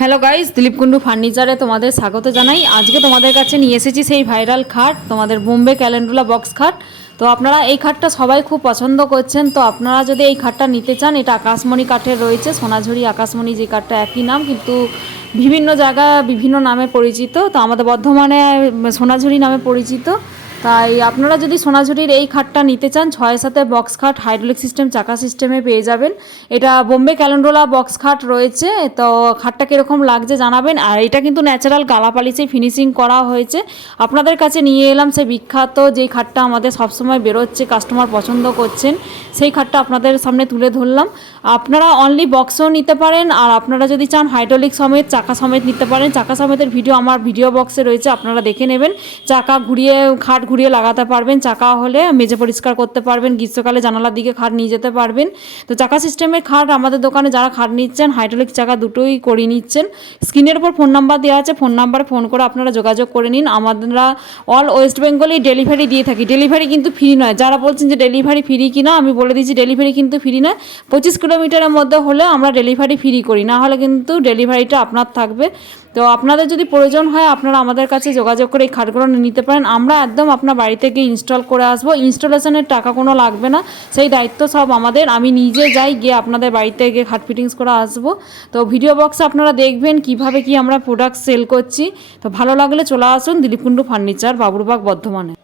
Hello guys, Dilip Kundu ফার্নিচারে তোমাদের স্বাগত জানাই। আজকে তোমাদের কাছে নিয়ে এসেছি সেই ভাইরাল খাট, তোমাদের বোম্বে ক্যালেন্ডুলা বক্স খাট। তো আপনারা এই খাটটা সবাই খুব পছন্দ করছেন। তো আপনারা যদি এই খাটটা নিতে চান, এটা আকাশমণি কাঠের রয়েছে, সোনাঝুরি আকাশমণি যে কাঠটা একই নাম, কিন্তু বিভিন্ন জায়গা বিভিন্ন নামে পরিচিত। তো আমাদের বর্ধমানে সোনাঝুরি নামে পরিচিত। তাই আপনারা যদি সোনাঝুরির এই খাটটা নিতে চান, 6-7 বক্স খাট হাইড্রোলিক সিস্টেম চাকা সিস্টেমে পেয়ে যাবেন। এটা বোম্বে ক্যালেন্ডোলা বক্স খাট রয়েছে। তো খাটটা কীরকম লাগছে জানাবেন। আর এটা কিন্তু ন্যাচারাল গালা পালিশে ফিনিশিং করা হয়েছে। আপনাদের কাছে নিয়ে এলাম সেই বিখ্যাত যেই খাটটা আমাদের সবসময় বেরোচ্ছে, কাস্টমার পছন্দ করছেন, সেই খাটটা আপনাদের সামনে তুলে ধরলাম। আপনারা অনলি বক্সও নিতে পারেন, আর আপনারা যদি চান হাইড্রোলিক সমেত চাকা সমেত নিতে পারেন। চাকা সমেতের ভিডিও আমার ভিডিও বক্সে রয়েছে, আপনারা দেখে নেবেন। চাকা ঘুরিয়ে খাট ঘুরিয়ে লাগাতে পারবেন, চাকা হলে মেঝে পরিষ্কার করতে পারবেন, গ্রীষ্মকালে জানালার দিকে খাট নিয়ে যেতে পারবেন। তো চাকা সিস্টেমের খাট আমাদের দোকানে যারা খাট নিচ্ছেন, হাইড্রোলিক চাকা দুটোই করিয়ে নিচ্ছেন। স্ক্রিনের উপর ফোন নাম্বার দেওয়া আছে, ফোন নাম্বারে ফোন করে আপনারা যোগাযোগ করে নিন। আমরা অল ওয়েস্ট বেঙ্গলেই ডেলিভারি দিয়ে থাকি। ডেলিভারি কিন্তু ফ্রি নয়। যারা বলছেন যে ডেলিভারি ফ্রি কিনা, আমি বলে দিচ্ছি ডেলিভারি কিন্তু ফ্রি নয়। 25 কিলোমিটারের মধ্যে হলে আমরা ডেলিভারি ফ্রি করি, না হলে কিন্তু ডেলিভারিটা আপনার থাকবে। তো আপনাদের যদি প্রয়োজন হয়, আপনারা আমাদের কাছে যোগাযোগ করে এই খাটগুলো নিতে পারেন। আমরা একদম আপনার বাড়িতে গিয়ে ইনস্টল করে আসবো। ইনস্টলেশনের টাকা কোনো লাগবে না, সেই দায়িত্ব সব আমাদের। আমি নিজে যাই, গিয়ে আপনাদের বাড়িতে গিয়ে খাট ফিটিংস করে আসবো। তো ভিডিও বক্সে আপনারা দেখবেন কিভাবে কি আমরা প্রোডাক্ট সেল করছি। তো ভালো লাগলে চলে আসুন দিলীপ কুন্ডু ফার্নিচার, বাবুরবাগ, বর্ধমানে।